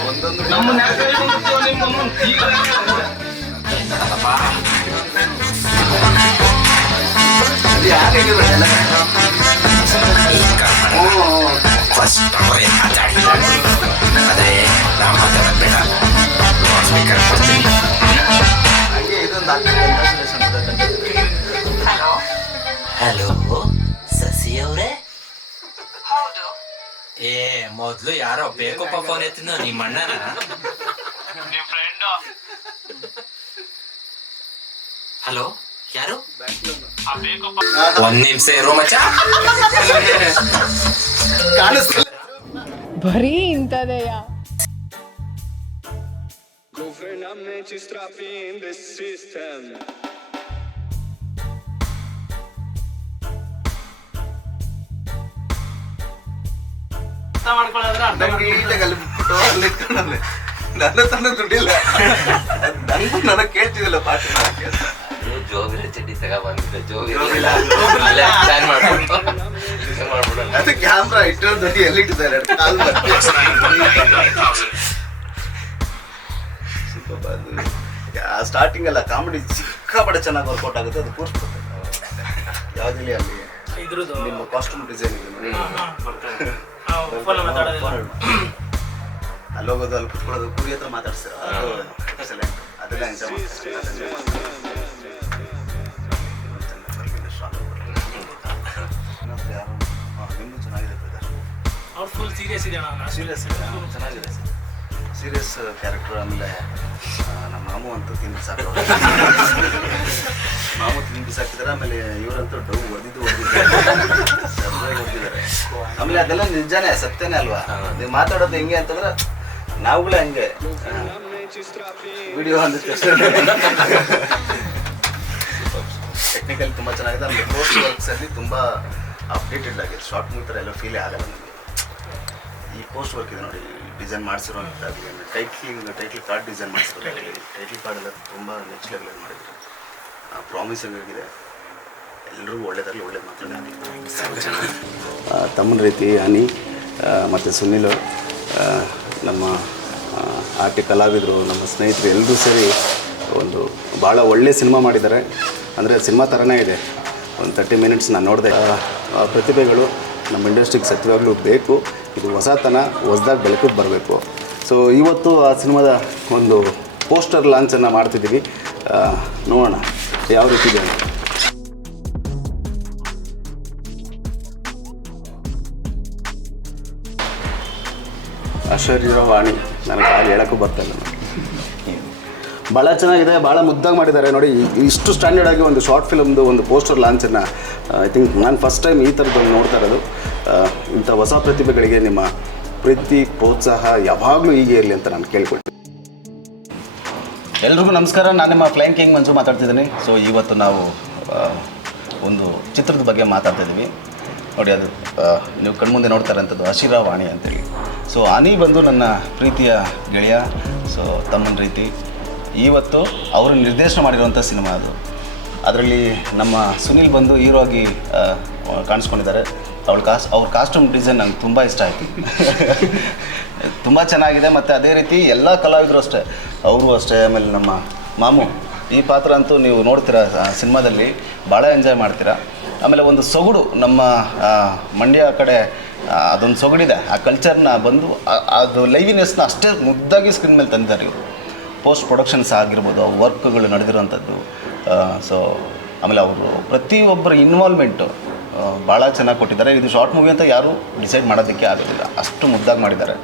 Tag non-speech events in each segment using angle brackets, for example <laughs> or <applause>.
ಒಂದೊಂದು ನಮ್ಮ ನೆಲದಲ್ಲಿ ಬಂದಿರ್ತೀವ ನಿಮ್ಮ ಅಮ್ಮನ್ ಈಗ ಯಾರು ಹೇಳಿಲ್ಲ ಫಸ್ಟ್ ಅವರೇ ಮಾತಾಡಿ ಅದೇ ನಾವು ಮಾತಾಡಬೇಡ ಹಲೋ ಸಸಿ ಅವರೇ? ಹೌದು. ಏ ಮೊದ್ಲು ಯಾರೋ ಬೇಕು ಫೋನ್ ಎತ್ತಿನ ನಿಮ್ಮ ಅಣ್ಣನ? ನಿಮ್ ಫ್ರೆಂಡ್ ಹಲೋ ಯಾರು? ಆ ಬೇಕಪ್ಪ. ಒಂದ್ ನಿಮಿಷ ಇರೋ ಮಚ್ಚ. ಕಾಣಿಸ್ತಿಲ್ಲ. ಬರೀ ಇಂಥದೆಯಾ? ಅರ್ಥ ಮಾಡ್ಕೊಳ್ಳೋದ್ರೆ ಅರ್ಥ ನಂಗೆ ನೀಟಾಗಿ ಅಲ್ಲಿ ಬಿಟ್ಬಿಟ್ಟು ಅಲ್ಲಿ ಇಟ್ಕೊಂಡವ್ನೆ. ನನ್ನ ತನ್ನ ದುಡ್ಡಿಲ್ಲ. ನನಗೂ ನನಗೆ ಕೇಳ್ತಿದ್ದಿಲ್ಲ ಪಾಠ. ಜೋಗಿರ ಚಡ್ಡಿ ತಗೊಂಡ್ಬಂದಿದ್ದೆ ಪ್ಲಾನ್ ಮಾಡ್ಬಿಟ್ಟು ಮಾಡ್ಬಿಡೋಣ. ಅದು ಕ್ಯಾಮ್ರಾ ದುಡ್ಡು ಎಲ್ಲಿಟ್ಟಿದ್ದಾರೆ? ಕಾಲ್ ಸ್ಟಾರ್ಟಿಂಗ್ ಅಲ್ಲ ಕಾಮಿಡಿ ಸಿಕ್ಕಾಪಟ್ಟೆ ಚೆನ್ನಾಗಿ ವರ್ಕೌಟ್ ಆಗುತ್ತೆ ಅದು ಕೂರ್ಸ್ ಯಾವ್ದಿಲ್ಲ ಅಲ್ಲಿ? ಇದ್ರದ್ದು. ನಿಮ್ಮ ಕಾಸ್ಟ್ಯೂಮ್ ಡಿಸೈನ್ ಇದೆ. ನೋಡಿ ಫೋನ್ ಮಾತಾಡೋದಿಲ್ಲ. ಅಲ್ಲಿ ಹೋಗೋದು ಅಲ್ಲಿ ಕುತ್ಕೊಳ್ಳೋದು ಕುರಿ ಹತ್ರ ಮಾತಾಡ್ಸ್ತಾರೆ. ಅದೆಲ್ಲ ಎಂಜಾಯ್ ಚೆನ್ನಾಗಿದೆ brother. ಅವ್ರು ಫುಲ್ ಸೀರಿಯಸ್ ಇದೆ ಅಣ್ಣ. ಸೀರಿಯಸ್ ಚೆನ್ನಾಗಿದೆ. ಸೀರಿಯಸ್ ಕ್ಯಾರೆಕ್ಟರ್ ಆಮೇಲೆ ನಮ್ಮ ಮಾಮು ಅಂತೂ ತಿಂದು ಸಾಕು. <laughs> ಮಾಮು ತಿಂದು ಸಾಕಿದ್ರೆ ಆಮೇಲೆ ಇವರಂತೂ ಆಮೇಲೆ ಅದೆಲ್ಲ ನಿಜಾನೇ ಸತ್ಯನೇ ಅಲ್ವಾ? ನೀವು ಮಾತಾಡೋದು ಹೆಂಗೆ ಅಂತಂದ್ರೆ ನಾವುಗಳೇ ಹಂಗೆ. ವಿಡಿಯೋ ಅಂದ ಟೆಕ್ನಿಕಲ್ ತುಂಬ ಚೆನ್ನಾಗಿದೆ. ಆಮೇಲೆ ಪೋಸ್ಟ್ ವರ್ಕ್ಸಲ್ಲಿ ತುಂಬ ಅಪ್ಡೇಟೆಡ್ ಆಗಿದೆ ಶಾರ್ಟ್ ಮೂವಿ ಥರ ಎಲ್ಲ ಫೀಲೇ ಆಗಲ್ಲ ನಮಗೆ. ಈ ಪೋಸ್ಟ್ ವರ್ಕ್ ಇದೆ ನೋಡಿ ಡಿಸೈನ್ ಮಾಡಿಸಿರೋಂಥದ್ದಾಗಲಿ ಟೈಟ್ಲಿಂಗ್ ಟೈಟ್ಲ್ ಕಾರ್ಡ್ ಡಿಸೈನ್ ಮಾಡಿಸಿರೋದಾಗಲಿ. ಟೈಟ್ಲ್ ಕಾರ್ಡ್ ಎಲ್ಲ ತುಂಬ ನೆಕ್ಸ್ಟ್ ಲೆವೆಲ್ ಮಾಡಿದ್ರು. ಪ್ರಾಮಿಸಿಂಗ್ ಆಗಿದೆ ಎಲ್ಲರೂ ಒಳ್ಳೆಯದಲ್ಲಿ ಒಳ್ಳೆ ಮಾತಾಡಿ ತಮ್ಮನ ರೀತಿ ಹನಿ ಮತ್ತು ಸುನಿಲ್ ನಮ್ಮ ಆಕೆ ಆರ್ಟಿ ಕಲಾವಿದರು ನಮ್ಮ ಸ್ನೇಹಿತರು ಎಲ್ಲರೂ ಸೇರಿ ಒಂದು ಭಾಳ ಒಳ್ಳೆ ಸಿನಿಮಾ ಮಾಡಿದ್ದಾರೆ. ಅಂದರೆ ಸಿನಿಮಾ ಥರನೇ ಇದೆ. ಒಂದು ತರ್ಟಿ ಮಿನಿಟ್ಸ್ ನಾನು ನೋಡಿದೆ. ಆ ಪ್ರತಿಭೆಗಳು ನಮ್ಮ ಇಂಡಸ್ಟ್ರಿಗೆ ಸತ್ಯವಾಗಲೂ ಬೇಕು. ಇದು ಹೊಸತನ ಹೊಸದಾಗಿ ಬೆಳಕಿಗೆ ಬರಬೇಕು. ಸೊ ಇವತ್ತು ಆ ಸಿನಿಮಾದ ಒಂದು ಪೋಸ್ಟರ್ ಲಾಂಚನ್ನು ಮಾಡ್ತಿದ್ದೀವಿ. ನೋಡೋಣ ಯಾವ ರೀತಿ ಇದೆ ಅಂತ ಅಶರೀರವಾಣಿ. ನನಗೆ ಹಾಗೆ ಹೇಳೋಕ್ಕೂ ಬರ್ತಾ ಇಲ್ಲ ಭಾಳ ಚೆನ್ನಾಗಿದೆ ಭಾಳ ಮುದ್ದಾಗಿ ಮಾಡಿದ್ದಾರೆ. ನೋಡಿ, ಇಷ್ಟು ಸ್ಟ್ಯಾಂಡರ್ಡ್ ಆಗಿ ಒಂದು ಶಾರ್ಟ್ ಫಿಲಮ್ದು ಒಂದು ಪೋಸ್ಟರ್ ಲಾಂಚನ್ನು ಐ ಥಿಂಕ್ ನಾನು ಫಸ್ಟ್ ಟೈಮ್ ಈ ಥರದ್ದು ನೋಡ್ತಾ ಇರೋದು. ಇಂಥ ಹೊಸ ಪ್ರತಿಭೆಗಳಿಗೆ ನಿಮ್ಮ ಪ್ರೀತಿ, ಪ್ರೋತ್ಸಾಹ ಯಾವಾಗಲೂ ಹೀಗೆ ಇರಲಿ ಅಂತ ನಾನು ಕೇಳ್ಕೊಳ್ತೀನಿ. ಎಲ್ರಿಗೂ ನಮಸ್ಕಾರ. ನಾನು ನಿಮ್ಮ ಫ್ಲೈಂಗ್ ಕಿಂಗ್ ಮಂಜು ಮಾತಾಡ್ತಿದ್ದೀನಿ. ಸೊ ಇವತ್ತು ನಾವು ಒಂದು ಚಿತ್ರದ ಬಗ್ಗೆ ಮಾತಾಡ್ತಾ ಇದ್ದೀವಿ. ನೋಡಿ, ಅದು ನೀವು ಕಣ್ಮುಂದೆ ನೋಡ್ತಾ ಇರೋಂಥದ್ದು ಹಸಿರವಾಣಿ ಅಂತೇಳಿ. ಸೊ ಆನಿ ಬಂದು ನನ್ನ ಪ್ರೀತಿಯ ಗೆಳೆಯ ಸೊ ತಮ್ಮನ ರೀತಿ. ಇವತ್ತು ಅವರು ನಿರ್ದೇಶನ ಮಾಡಿರುವಂಥ ಸಿನಿಮಾ ಅದು. ಅದರಲ್ಲಿ ನಮ್ಮ ಸುನಿಲ್ ಬಂದು ಹೀರೋ ಆಗಿ ಕಾಣಿಸ್ಕೊಂಡಿದ್ದಾರೆ. ಅವಳ ಕಾಸ್, ಅವ್ರ ಕಾಸ್ಟ್ಯೂಮ್ ಡಿಸೈನ್ ನಂಗೆ ತುಂಬ ಇಷ್ಟ ಆಯಿತು. <laughs> ತುಂಬ ಚೆನ್ನಾಗಿದೆ ಮತ್ತು ಅದೇ ರೀತಿ ಎಲ್ಲ ಕಲಾವಿದರು ಅಷ್ಟೇ. ಅವರು ಅಷ್ಟೇ, ಆಮೇಲೆ ನಮ್ಮ ಮಾಮು. ಈ ಪಾತ್ರ ಅಂತೂ ನೀವು ನೋಡ್ತೀರಾ ಸಿನಿಮಾದಲ್ಲಿ. ಭಾಳ ಎಂಜಾಯ್ ಮಾಡ್ತೀರಾ. ಆಮೇಲೆ ಒಂದು ಸೊಗಡು ನಮ್ಮ ಮಂಡ್ಯ ಕಡೆ ಅದೊಂದು ಸೊಗಡಿದೆ. ಆ ಕಲ್ಚರ್ನ ಬಂದು ಅದು ಲೈವಿನೆಸ್ನ ಅಷ್ಟೇ ಮುದ್ದಾಗಿ ಸ್ಕ್ರೀನ್ ಮೇಲೆ ತಂದಿದ್ದಾರೆ ಇವರು. ಪೋಸ್ಟ್ ಪ್ರೊಡಕ್ಷನ್ಸ್ ಆಗಿರ್ಬೋದು ವರ್ಕ್ಗಳು ನಡೆದಿರೋಂಥದ್ದು ಸೊ ಆಮೇಲೆ ಅವರು ಪ್ರತಿಯೊಬ್ಬರ ಇನ್ವಾಲ್ವ್ಮೆಂಟು ಭಾಳ ಚೆನ್ನಾಗಿ ಕೊಟ್ಟಿದ್ದಾರೆ. ಇದು ಶಾರ್ಟ್ ಮೂವಿ ಅಂತ ಯಾರೂ ಡಿಸೈಡ್ ಮಾಡೋದಕ್ಕೆ ಆಗೋದಿಲ್ಲ. ಅಷ್ಟು ಮುದ್ದಾಗಿ ಮಾಡಿದ್ದಾರೆ.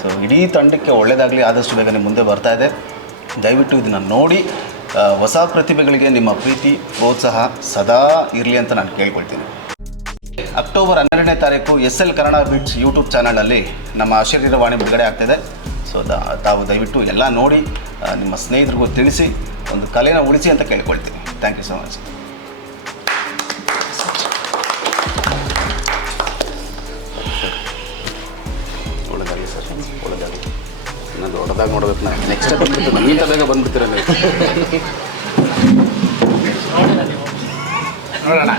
ಸೊ ಇಡೀ ತಂಡಕ್ಕೆ ಒಳ್ಳೆಯದಾಗಲಿ ಆದಷ್ಟು ಬೇಗನೆ ಮುಂದೆ ಬರ್ತಾ ಇದೆ. ದಯವಿಟ್ಟು ಇದನ್ನು ನೋಡಿ. ಹೊಸ ಪ್ರತಿಭೆಗಳಿಗೆ ನಿಮ್ಮ ಪ್ರೀತಿ, ಪ್ರೋತ್ಸಾಹ ಸದಾ ಇರಲಿ ಅಂತ ನಾನು ಕೇಳ್ಕೊಳ್ತೀನಿ. ಅಕ್ಟೋಬರ್ ಹನ್ನೆರಡನೇ ತಾರೀಕು S L Kannada bits YouTube ಚಾನಲಲ್ಲಿ ನಮ್ಮ ಶರೀರವಾಣಿ ಬಿಡುಗಡೆ ಆಗ್ತಿದೆ. ಸೊ ತಾವು ದಯವಿಟ್ಟು ಎಲ್ಲ ನೋಡಿ ನಿಮ್ಮ ಸ್ನೇಹಿತರಿಗೂ ತಿಳಿಸಿ, ಒಂದು ಕಲೆನ ಉಳಿಸಿ ಅಂತ ಕೇಳ್ಕೊಳ್ತೀನಿ. Thank you so much next ಬಂದ್ಬಿಟ್ಟು ನಮ್ಗಿಂತ ಬೇಗ ಬಂದ್ಬಿಡ್ತೀರ ನೀವು ನೋಡೋಣ.